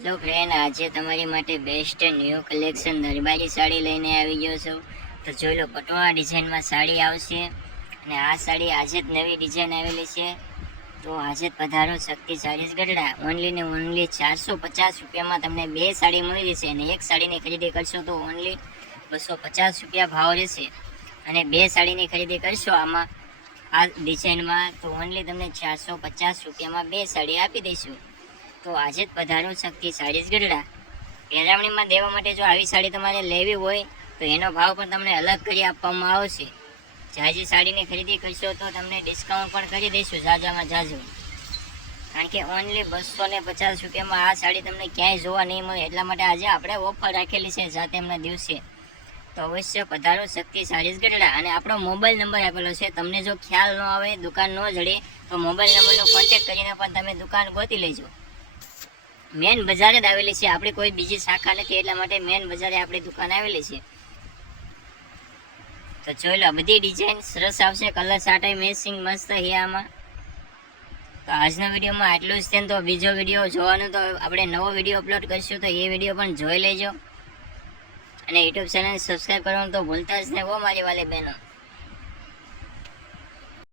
Hello friend, આજે તમારી માટે બેસ્ટ ન્યૂ કલેક્શન દરબારી સાડી લઈને આવી ગયો છું. તો જોઈ લો, પટોળા ડિઝાઇનમાં સાડી આવશે અને આ સાડી આજે જ નવી ડિઝાઇન આવેલી છે. તો આજે જ પધારો શક્તિ સાડીઝ ગઢડા. ઓનલી ને ઓનલી 450 રૂપિયામાં તમને બે સાડી મળી જશે અને એક સાડીની ખરીદી કરશો તો ઓનલી 250 રૂપિયા ભાવ રહેશે. અને બે સાડીની ખરીદી કરશો આમાં આ ડિઝાઇનમાં તો ઓનલી તમને 450 રૂપિયામાં બે સાડી આપી દઈશું. તો આજે જ પધારો શક્તિ સાડીઝ ગઢડા. પેરામણીમાં દેવા માટે જો આવી સાડી તમારે લેવી હોય તો એનો ભાવ પણ તમને અલગ કરી આપવામાં આવશે. જાજી સાડીની ખરીદી કરશો તો તમને ડિસ્કાઉન્ટ પણ કરી દઈશું જાજામાં જાજુ. કારણ કે ઓનલી 250 રૂપિયામાં આ સાડી તમને ક્યાંય જોવા નહીં મળે, એટલા માટે આજે આપણે ઓફર રાખેલી છે જાતેમના દિવસે. તો અવશ્ય પધારો શક્તિ સાડીઝ ગઢડા. અને આપણો મોબાઈલ નંબર આપેલો છે, તમને જો ખ્યાલ ન આવે, દુકાન ન જડે તો મોબાઈલ નંબરનો કોન્ટેક્ટ કરીને પણ તમે દુકાન ગોતી લેજો. મેન બજારે જ આવેલી છે, આપણી કોઈ બીજી શાખા નથી, એટલા માટે મેન બજારે આપણી દુકાન આવેલી છે. તો જોઈ લો, બધી ડિઝાઇન સરસ આવશે, કલર સાટાઈ મેચિંગ મસ્ત છે આમાં. તો આજના વિડીયોમાં આટલું જ છે. તો બીજો વિડીયો જોવાનું તો આપણે નવો વિડીયો અપલોડ કરીશું, તો એ વિડીયો પણ જોઈ લેજો. અને યુટ્યુબ ચેનલ સબસ્ક્રાઈબ કરવાનું તો ભૂલતા જ નહીં હો મારી વાલી બહેનો.